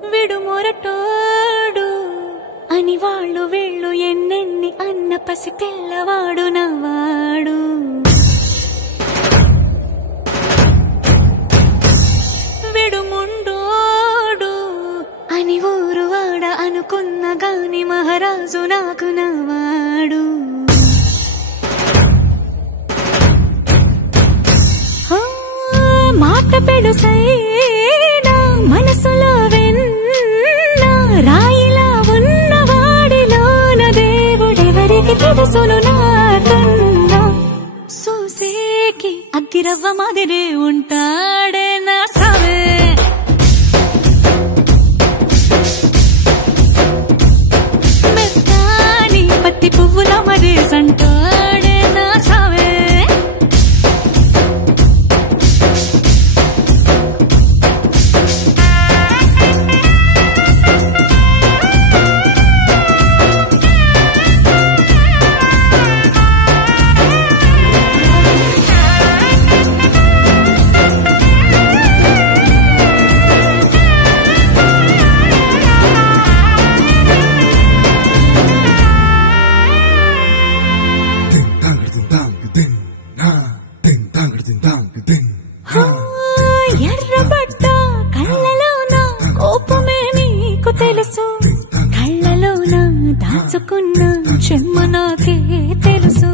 విడు మొరటోడు అని వాళ్ళు వీళ్ళు ఎన్నెన్ని అన్న పసి పిల్లవాడు నవ్వాడు. విడు ముండోడు అని ఊరు వాడ అనుకున్న గాని మహారాజు నాకు నవ్వాడు. మాట పెడుసైనా మనసులో వెన్న రాయిలా ఉన్నవాడిలోన దేవుడెవరికి తెలుసును నాకన్నా. సూసేకి అగ్గిరవ్వ మాదిరే ఉంటాడే నా సావే. మెత్తాని పత్తి పువ్వుల మరేసంటాడే నా సావే. ఎర్రబడ్డ కళ్ళలోన కోపమే నీకు తెలుసు, కళ్ళలోన దాచుకున్న చెమ్మ నాకే తెలుసు.